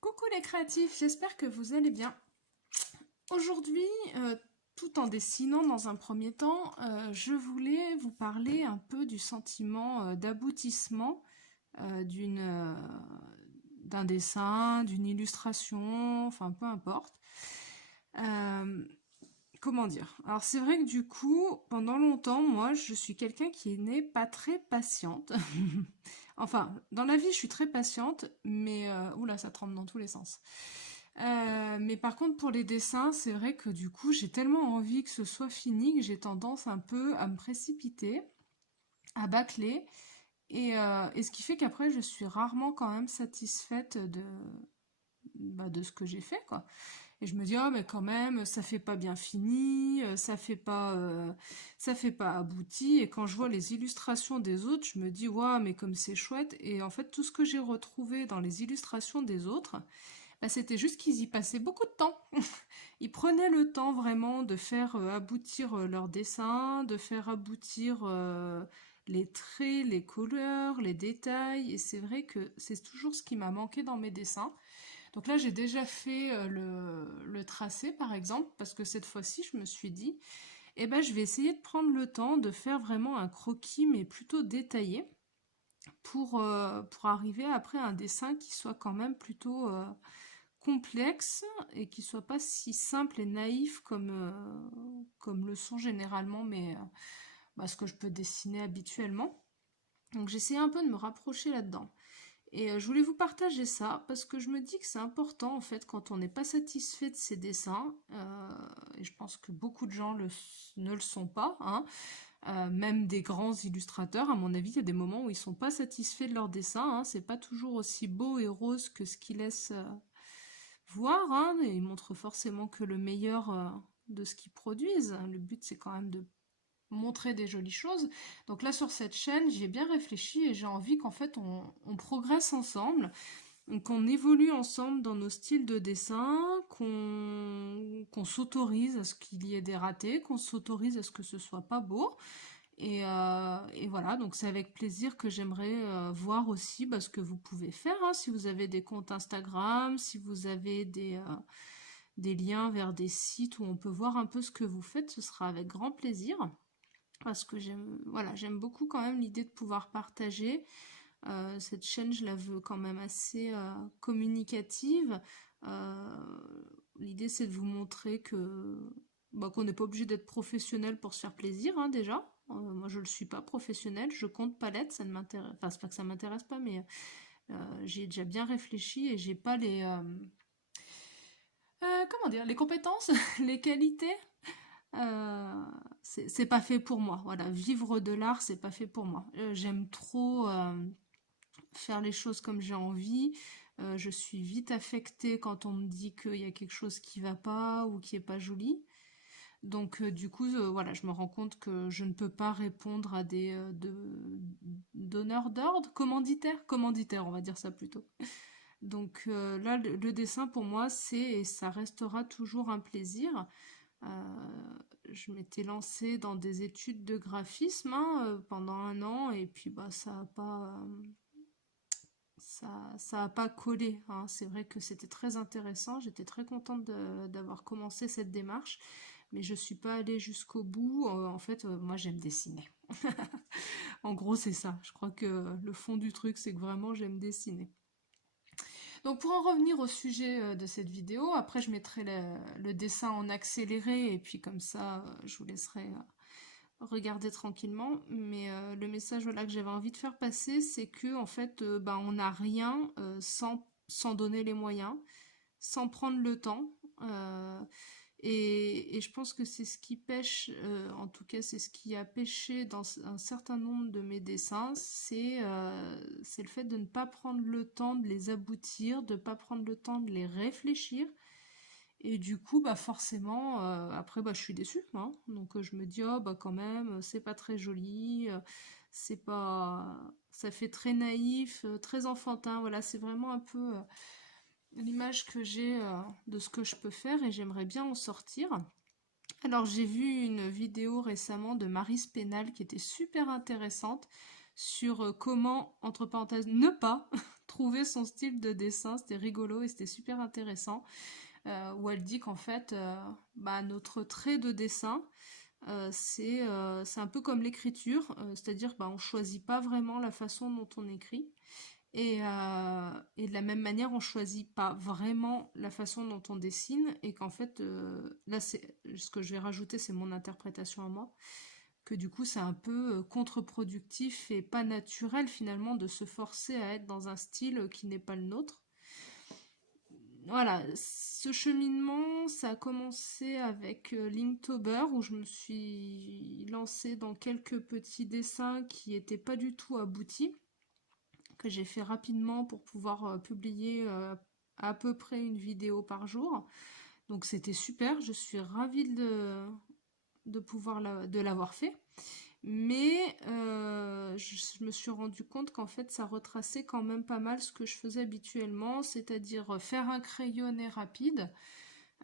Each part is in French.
Coucou les créatifs, j'espère que vous allez bien. Aujourd'hui, tout en dessinant dans un premier temps, je voulais vous parler un peu du sentiment d'aboutissement d'une, d'un dessin, d'une illustration, enfin peu importe. Euh, Comment dire? Alors c'est vrai que du coup, pendant longtemps, moi, je suis quelqu'un qui n'est pas très patiente. Enfin, dans la vie, je suis très patiente, mais oula, ça tremble dans tous les sens. Mais par contre, pour les dessins, c'est vrai que du coup, j'ai tellement envie que ce soit fini que j'ai tendance un peu à me précipiter, à bâcler, et ce qui fait qu'après, je suis rarement quand même satisfaite de ce que j'ai fait, quoi. Et je me dis, oh, mais quand même, ça fait pas bien fini, ça fait pas abouti. Et quand je vois les illustrations des autres, je me dis, waouh, mais comme c'est chouette. Et en fait, tout ce que j'ai retrouvé dans les illustrations des autres, bah, c'était juste qu'ils y passaient beaucoup de temps. Ils prenaient le temps vraiment de faire aboutir leur dessin, de faire aboutir les traits, les couleurs, les détails. Et c'est vrai que c'est toujours ce qui m'a manqué dans mes dessins. Donc là, j'ai déjà fait le tracé, par exemple, parce que cette fois-ci, je me suis dit, eh ben, je vais essayer de prendre le temps de faire vraiment un croquis, mais plutôt détaillé, pour arriver après à un dessin qui soit quand même plutôt complexe et qui soit pas si simple et naïf comme le sont généralement ce que je peux dessiner habituellement. Donc j'essaie un peu de me rapprocher là-dedans. Et je voulais vous partager ça parce que je me dis que c'est important en fait quand on n'est pas satisfait de ses dessins, et je pense que beaucoup de gens ne le sont pas, hein, même des grands illustrateurs, à mon avis, il y a des moments où ils sont pas satisfaits de leurs dessins, hein, c'est pas toujours aussi beau et rose que ce qu'ils laissent voir, hein, et ils montrent forcément que le meilleur de ce qu'ils produisent. Le but c'est quand même de montrer des jolies choses. Donc là sur cette chaîne, j'ai bien réfléchi et j'ai envie qu'en fait on progresse ensemble, qu'on évolue ensemble dans nos styles de dessin, qu'on s'autorise à ce qu'il y ait des ratés, qu'on s'autorise à ce que ce soit pas beau. Et voilà, donc c'est avec plaisir que j'aimerais voir aussi ce que vous pouvez faire, hein, si vous avez des comptes Instagram, si vous avez des liens vers des sites où on peut voir un peu ce que vous faites, ce sera avec grand plaisir parce que j'aime beaucoup quand même l'idée de pouvoir partager. Cette chaîne, je la veux quand même assez communicative. Euh, L'idée, c'est de vous montrer qu'on n'est pas obligé d'être professionnel pour se faire plaisir, hein, déjà. Moi, je le suis pas professionnel, je compte pas l'être, ça ne m'intéresse. Enfin, c'est pas que ça m'intéresse pas, mais j'ai déjà bien réfléchi et j'ai pas comment dire, les compétences, les qualités. Euh, c'est pas fait pour moi. Voilà, vivre de l'art, c'est pas fait pour moi. J'aime trop faire les choses comme j'ai envie. Je suis vite affectée quand on me dit qu'il y a quelque chose qui va pas ou qui est pas joli. Donc du coup, voilà, je me rends compte que je ne peux pas répondre à des donneurs d'ordre, commanditaires, on va dire ça plutôt. Donc là, le dessin pour moi, c'est et ça restera toujours un plaisir. Je m'étais lancée dans des études de graphisme, hein, pendant un an et puis ça a pas ça a pas collé, hein. C'est vrai que c'était très intéressant. J'étais très contente d'avoir commencé cette démarche, mais je suis pas allée jusqu'au bout. En fait, moi j'aime dessiner. En gros, c'est ça. Je crois que le fond du truc, c'est que vraiment j'aime dessiner. Donc pour en revenir au sujet de cette vidéo, après je mettrai le dessin en accéléré et puis comme ça je vous laisserai regarder tranquillement. Mais le message voilà, que j'avais envie de faire passer, c'est que en fait on n'a rien sans donner les moyens, sans prendre le temps. Et je pense que c'est ce qui pêche, en tout cas c'est ce qui a pêché dans un certain nombre de mes dessins, c'est le fait de ne pas prendre le temps de les aboutir, de ne pas prendre le temps de les réfléchir. Et du coup, forcément, après, je suis déçue, hein. Donc je me dis, oh, quand même, c'est pas très joli, c'est pas... Ça fait très naïf, très enfantin, voilà, c'est vraiment un peu l'image que j'ai de ce que je peux faire et j'aimerais bien en sortir. Alors j'ai vu une vidéo récemment de Maryse Pénal qui était super intéressante sur comment, entre parenthèses, ne pas retrouvé son style de dessin, c'était rigolo et c'était super intéressant, où elle dit qu'en fait, notre trait de dessin, c'est un peu comme l'écriture, c'est-à-dire on choisit pas vraiment la façon dont on écrit. Et de la même manière, on choisit pas vraiment la façon dont on dessine, et qu'en fait, là, ce que je vais rajouter, c'est mon interprétation à moi, que du coup, c'est un peu contre-productif et pas naturel finalement de se forcer à être dans un style qui n'est pas le nôtre. Voilà, ce cheminement, ça a commencé avec Linktober, où je me suis lancée dans quelques petits dessins qui n'étaient pas du tout aboutis, que j'ai fait rapidement pour pouvoir publier à peu près une vidéo par jour. Donc c'était super, je suis ravie de pouvoir de l'avoir fait. Mais je me suis rendu compte qu'en fait ça retraçait quand même pas mal ce que je faisais habituellement, c'est-à-dire faire un crayonné rapide,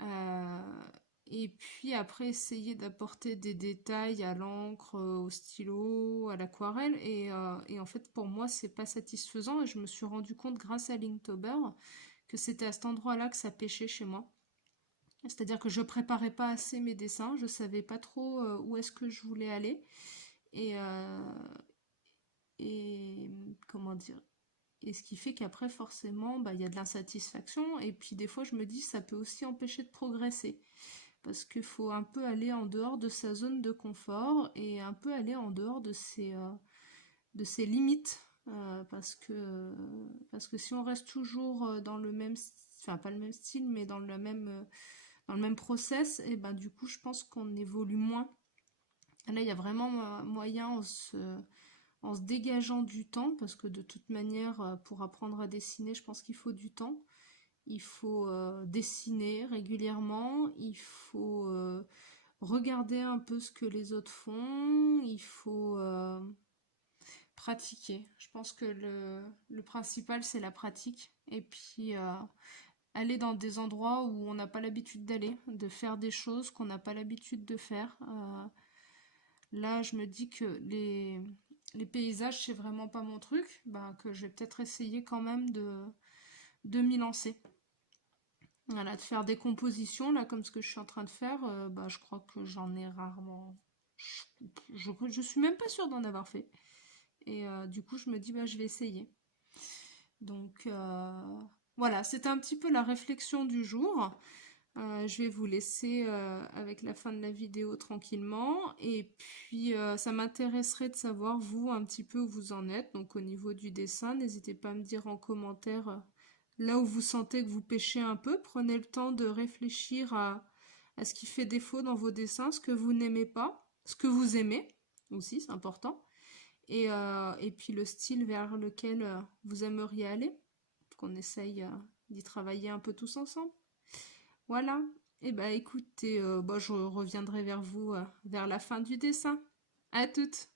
euh, et puis après essayer d'apporter des détails à l'encre, au stylo, à l'aquarelle, et en fait pour moi c'est pas satisfaisant, et je me suis rendu compte grâce à Linktober que c'était à cet endroit-là que ça pêchait chez moi. C'est-à-dire que je préparais pas assez mes dessins, je savais pas trop où est-ce que je voulais aller, et, comment dire, et ce qui fait qu'après forcément il y a de l'insatisfaction, et puis des fois je me dis ça peut aussi empêcher de progresser, parce qu'il faut un peu aller en dehors de sa zone de confort et un peu aller en dehors de ses limites, parce que si on reste toujours dans le même, enfin pas le même style, mais dans le même process, et ben du coup je pense qu'on évolue moins. Là il y a vraiment moyen en se dégageant du temps, parce que de toute manière pour apprendre à dessiner je pense qu'il faut du temps. Il faut dessiner régulièrement, il faut regarder un peu ce que les autres font, il faut pratiquer. Je pense que le principal, c'est la pratique. Et puis, aller dans des endroits où on n'a pas l'habitude d'aller, de faire des choses qu'on n'a pas l'habitude de faire. Là, je me dis que les paysages, c'est vraiment pas mon truc, que je vais peut-être essayer quand même de m'y lancer. Voilà, de faire des compositions, là, comme ce que je suis en train de faire, je crois que j'en ai rarement. Je suis même pas sûre d'en avoir fait. Et du coup, je me dis, je vais essayer. Donc, voilà, c'était un petit peu la réflexion du jour. Je vais vous laisser avec la fin de la vidéo tranquillement. Et puis, ça m'intéresserait de savoir, vous, un petit peu où vous en êtes. Donc, au niveau du dessin, n'hésitez pas à me dire en commentaire là où vous sentez que vous pêchez un peu. Prenez le temps de réfléchir à ce qui fait défaut dans vos dessins, ce que vous n'aimez pas, ce que vous aimez aussi, c'est important. Et puis le style vers lequel vous aimeriez aller, qu'on essaye d'y travailler un peu tous ensemble. Voilà. Et écoutez, je reviendrai vers vous vers la fin du dessin. À toutes!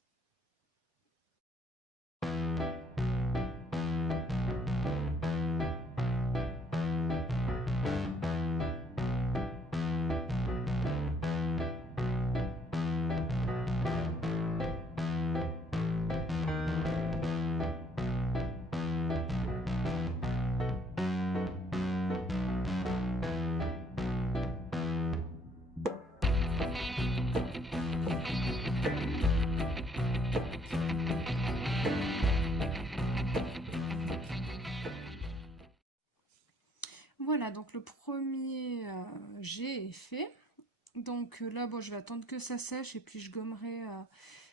Voilà, donc le premier jet est fait. Donc là, je vais attendre que ça sèche et puis je gommerai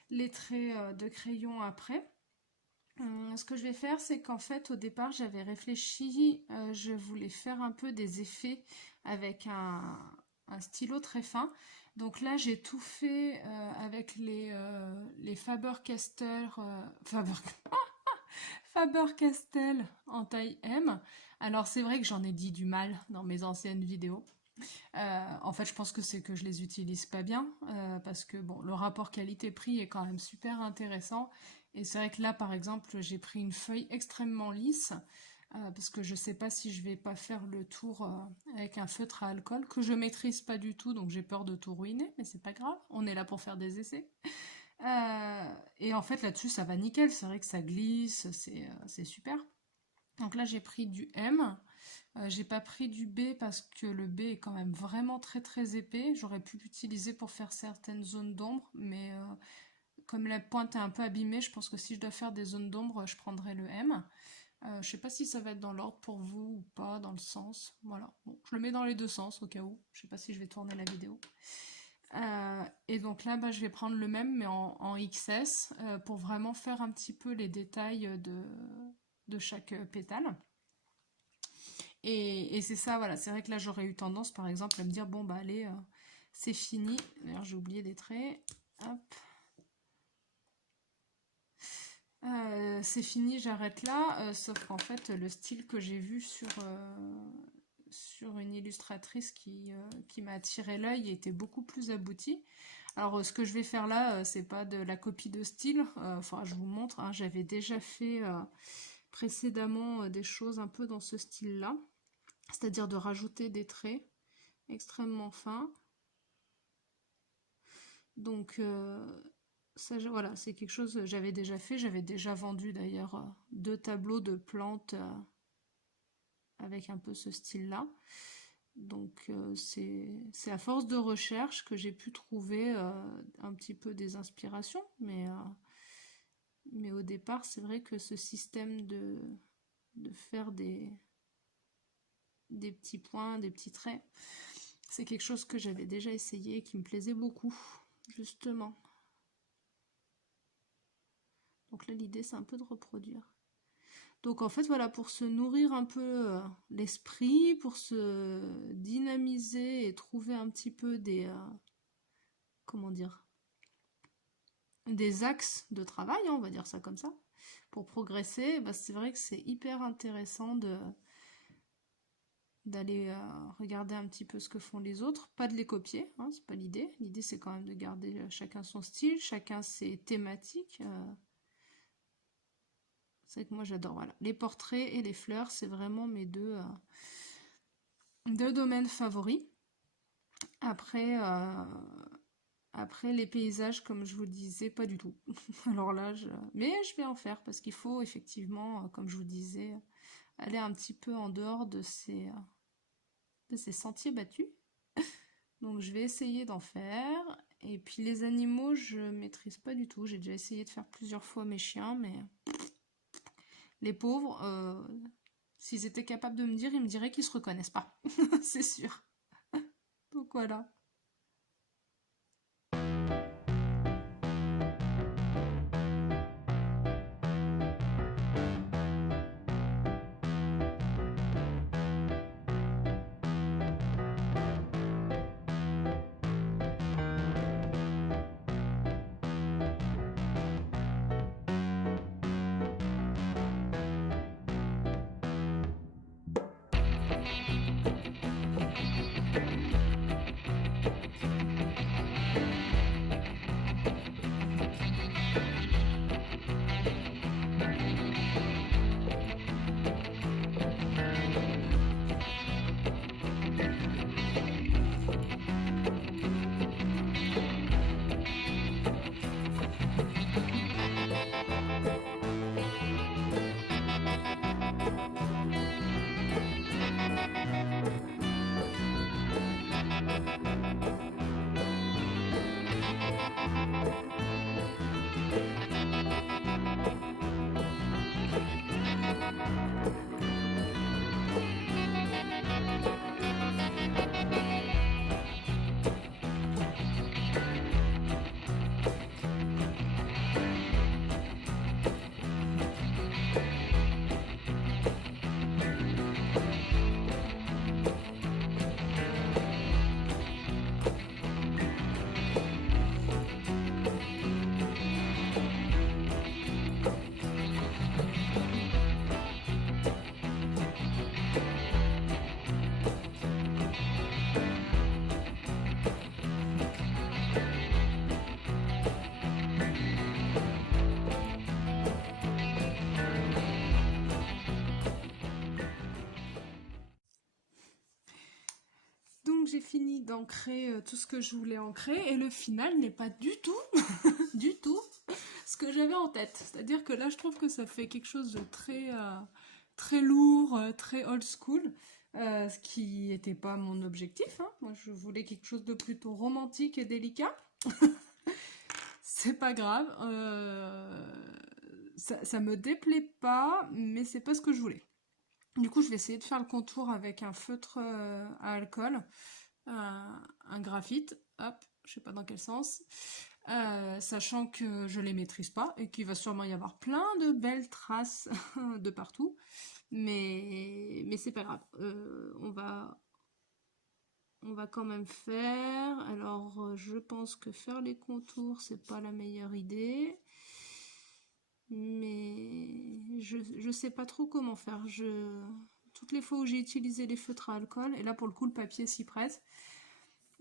les traits de crayon après. Ce que je vais faire, c'est qu'en fait, au départ, j'avais réfléchi, je voulais faire un peu des effets avec un stylo très fin. Donc là, j'ai tout fait avec les Faber-Castell Faber-Castell en taille M. Alors c'est vrai que j'en ai dit du mal dans mes anciennes vidéos. En fait, je pense que c'est que je les utilise pas bien, parce que bon, le rapport qualité-prix est quand même super intéressant. Et c'est vrai que là, par exemple, j'ai pris une feuille extrêmement lisse, parce que je sais pas si je vais pas faire le tour avec un feutre à alcool, que je maîtrise pas du tout, donc j'ai peur de tout ruiner, mais c'est pas grave, on est là pour faire des essais. Et en fait, là-dessus, ça va nickel, c'est vrai que ça glisse, c'est super. Donc là, j'ai pris du M. J'ai pas pris du B parce que le B est quand même vraiment très très épais. J'aurais pu l'utiliser pour faire certaines zones d'ombre, mais comme la pointe est un peu abîmée, je pense que si je dois faire des zones d'ombre, je prendrai le M. Je sais pas si ça va être dans l'ordre pour vous ou pas, dans le sens. Voilà. Bon, je le mets dans les deux sens au cas où. Je sais pas si je vais tourner la vidéo. Et donc là, bah, je vais prendre le même, mais en XS, pour vraiment faire un petit peu les détails de chaque pétale. Et c'est ça, voilà. C'est vrai que là, j'aurais eu tendance, par exemple, à me dire, bon, bah allez, c'est fini. D'ailleurs, j'ai oublié des traits. Hop. C'est fini, j'arrête là. Sauf qu'en fait, le style que j'ai vu sur une illustratrice qui m'a attiré l'œil était beaucoup plus abouti. Alors, ce que je vais faire là, c'est pas de la copie de style. Enfin, je vous montre, hein, j'avais déjà fait précédemment des choses un peu dans ce style-là. C'est-à-dire de rajouter des traits extrêmement fins. Donc, ça, voilà, c'est quelque chose que j'avais déjà fait. J'avais déjà vendu d'ailleurs 2 tableaux de plantes avec un peu ce style-là. Donc c'est à force de recherche que j'ai pu trouver un petit peu des inspirations. Mais au départ, c'est vrai que ce système de faire des petits points, des petits traits, c'est quelque chose que j'avais déjà essayé et qui me plaisait beaucoup, justement. Donc là, l'idée, c'est un peu de reproduire. Donc en fait, voilà, pour se nourrir un peu l'esprit, pour se dynamiser et trouver un petit peu comment dire, des axes de travail, hein, on va dire ça comme ça, pour progresser, bah, c'est vrai que c'est hyper intéressant d'aller regarder un petit peu ce que font les autres, pas de les copier, hein, c'est pas l'idée. L'idée, c'est quand même de garder chacun son style, chacun ses thématiques. C'est vrai que moi j'adore, voilà. Les portraits et les fleurs, c'est vraiment mes deux domaines favoris. Après, après, les paysages, comme je vous le disais, pas du tout. Alors là, mais je vais en faire parce qu'il faut effectivement, comme je vous disais, aller un petit peu en dehors de ces sentiers battus. Donc je vais essayer d'en faire. Et puis les animaux, je maîtrise pas du tout. J'ai déjà essayé de faire plusieurs fois mes chiens, mais les pauvres, s'ils étaient capables de me dire, ils me diraient qu'ils se reconnaissent pas. C'est sûr. Donc voilà. Donc j'ai fini d'ancrer tout ce que je voulais ancrer et le final n'est pas du tout, du tout ce que j'avais en tête. C'est-à-dire que là je trouve que ça fait quelque chose de très, très lourd, très old school, ce qui n'était pas mon objectif, hein. Moi, je voulais quelque chose de plutôt romantique et délicat. C'est pas grave, ça me déplaît pas, mais c'est pas ce que je voulais. Du coup, je vais essayer de faire le contour avec un feutre à alcool, un graphite, hop, je sais pas dans quel sens, sachant que je les maîtrise pas et qu'il va sûrement y avoir plein de belles traces de partout, mais c'est pas grave. On va quand même faire. Alors, je pense que faire les contours, c'est pas la meilleure idée. Mais je sais pas trop comment faire. Toutes les fois où j'ai utilisé les feutres à alcool, et là pour le coup le papier s'y prête,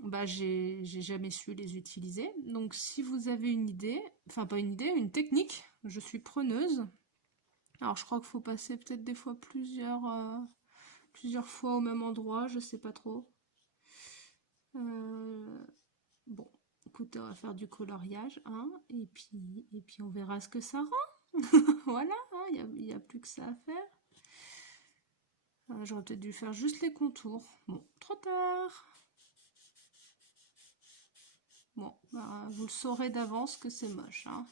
bah j'ai jamais su les utiliser. Donc si vous avez une idée, enfin pas une idée, une technique, je suis preneuse. Alors je crois qu'il faut passer peut-être des fois plusieurs fois au même endroit, je sais pas trop. Bon, écoutez, on va faire du coloriage, hein, et puis on verra ce que ça rend. Voilà, hein, il y a plus que ça à faire. J'aurais peut-être dû faire juste les contours. Bon, trop tard. Bon, bah, vous le saurez d'avance que c'est moche, hein.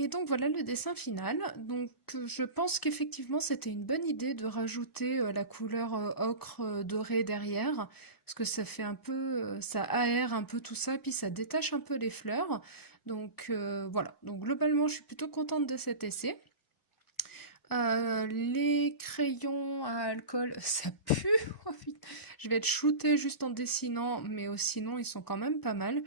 Et donc voilà le dessin final. Donc je pense qu'effectivement c'était une bonne idée de rajouter la couleur ocre doré derrière, parce que ça fait un peu, ça aère un peu tout ça, puis ça détache un peu les fleurs. Donc voilà. Donc globalement je suis plutôt contente de cet essai. Les crayons à alcool, ça pue. Oh, putain. Je vais être shootée juste en dessinant, mais sinon ils sont quand même pas mal.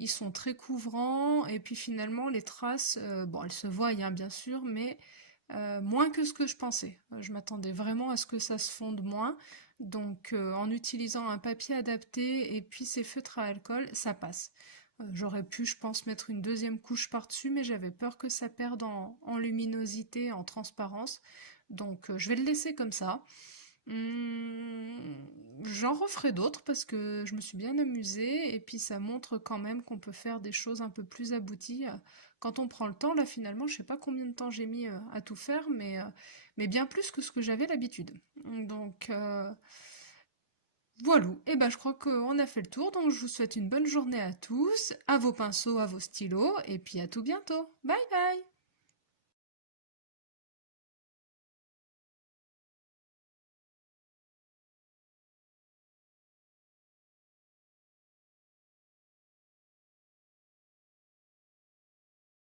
Ils sont très couvrants et puis finalement les traces, bon elles se voient hein, bien sûr, mais moins que ce que je pensais. Je m'attendais vraiment à ce que ça se fonde moins. Donc en utilisant un papier adapté et puis ces feutres à alcool, ça passe. J'aurais pu, je pense, mettre une deuxième couche par-dessus, mais j'avais peur que ça perde en luminosité, en transparence. Donc je vais le laisser comme ça. Hum, J'en referai d'autres parce que je me suis bien amusée et puis ça montre quand même qu'on peut faire des choses un peu plus abouties quand on prend le temps. Là finalement, je sais pas combien de temps j'ai mis à tout faire, mais bien plus que ce que j'avais l'habitude. Donc voilà, et ben je crois qu'on a fait le tour, donc je vous souhaite une bonne journée à tous, à vos pinceaux, à vos stylos, et puis à tout bientôt. Bye bye!